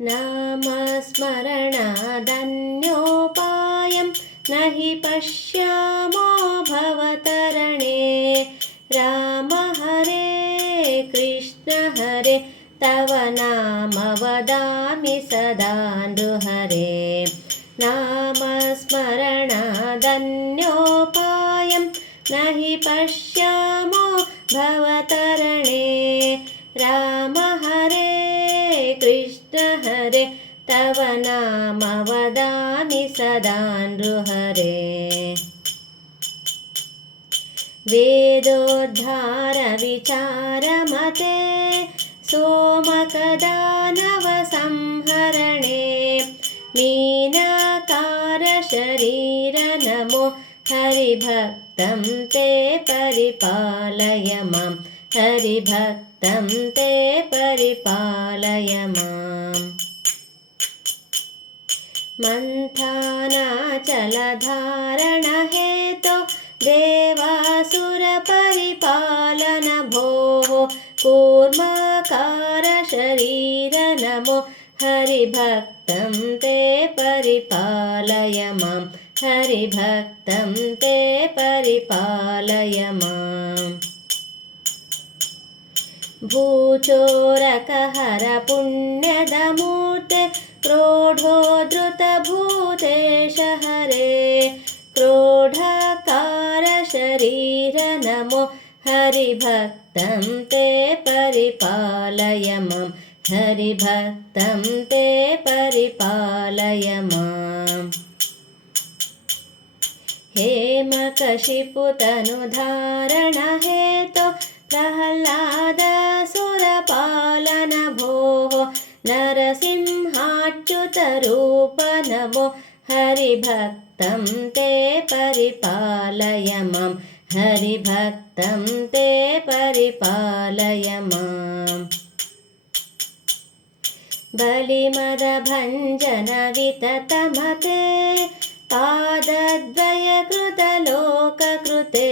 नामस्मरणादन्योपायं न हि पश्यामो भवतरणे। राम हरे कृष्ण हरे तव नाम वदामि सदा नृहरे। नामस्मरणादन्योपायं न हि पश्यामो भवतरणे। राम हरे कृष्ण तव नाम वदामि सदा नृहरे। वेदोद्धारविचारमते सोमकदानवसंहरणे मीनाकारशरीर नमो हरिभक्तं ते परिपालय मां। हरिभक्तं ते परिपालय मन्थानाचलधारणहेतो देवासुरपरिपालन भोः कूर्मकारशरीर नमो हरिभक्तं ते परिपालय मां। हरिभक्तं ते परिपालय माम् भूचोरकहर पुण्यदमूर्ते नमो हरिभक्तं ते परिपालय मां। हरिभक्तं ते परिपालय हेमकशिपुतनुधारणहेतो प्रह्लादसुरपालन भोः नरसिंहाच्युतरूप नमो हरिभक्तं ते परिपालय मां हरिभक्तं ते परिपालय बलिमदभञ्जनविततमते पादद्वयकृतलोककृते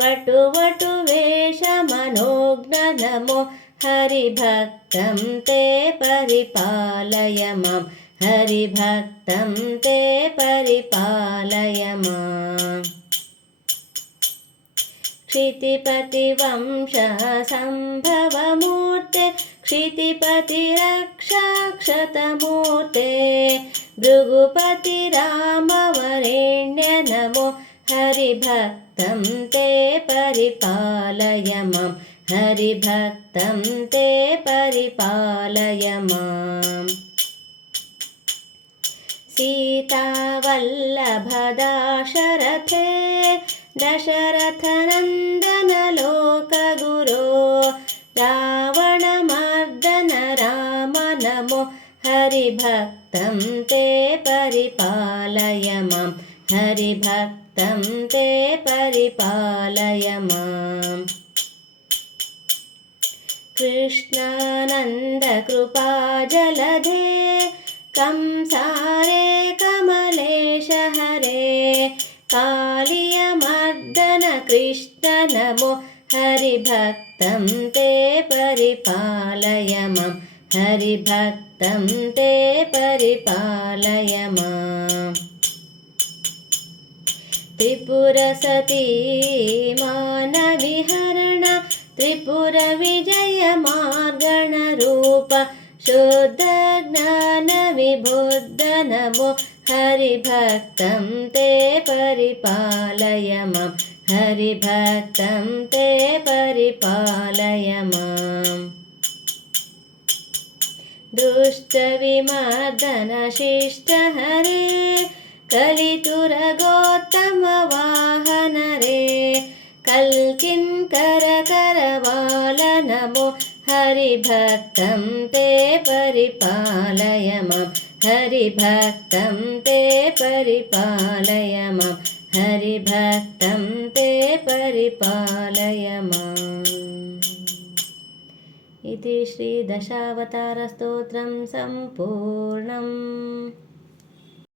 पटुवटुवेषमनोज्ञ नमो हरिभक्तं ते परिपालय मां हरिभक्तं ते परिपालय क्षितिपतिवंशसम्भवमूर्ते क्षितिपतिरक्षाक्षतमूर्ते भृगुपतिरामवरेण्य नमो हरिभक्तं ते परिपालय मां हरिभक्तं ते परिपालय माम्। सीतावल्लभदाशरथे दशरथनन्दनलोकगुरो रावणमर्दन राम नमो हरिभक्तं ते परिपालय मां हरिभक्तं ते परिपालय माम्। कृष्णानन्दकृपाजलधे कंसारे कमलेश हरे कालियमर्दन कृष्ण नमो हरिभक्तं ते परिपालय मां। हरिभक्तं ते परिपालय माम् त्रिपुरसती मानविहरण त्रिपुरविजयमार्गणरूप शुद्धज्ञानविबुद्ध नमो हरिभक्तं ते परिपालय मां हरिभक्तं ते परिपालय माम् दृष्टविमर्दनशिष्टहरे कलितुरगोत्तमवाहन रे कल्किङ्करकरवाल नमो हरिभक्तं ते परिपालय मां हरिभक्तं ते परिपालय मां हरिभक्तं ते परिपालय माम् इति श्रीदशावतारस्तोत्रं सम्पूर्णम्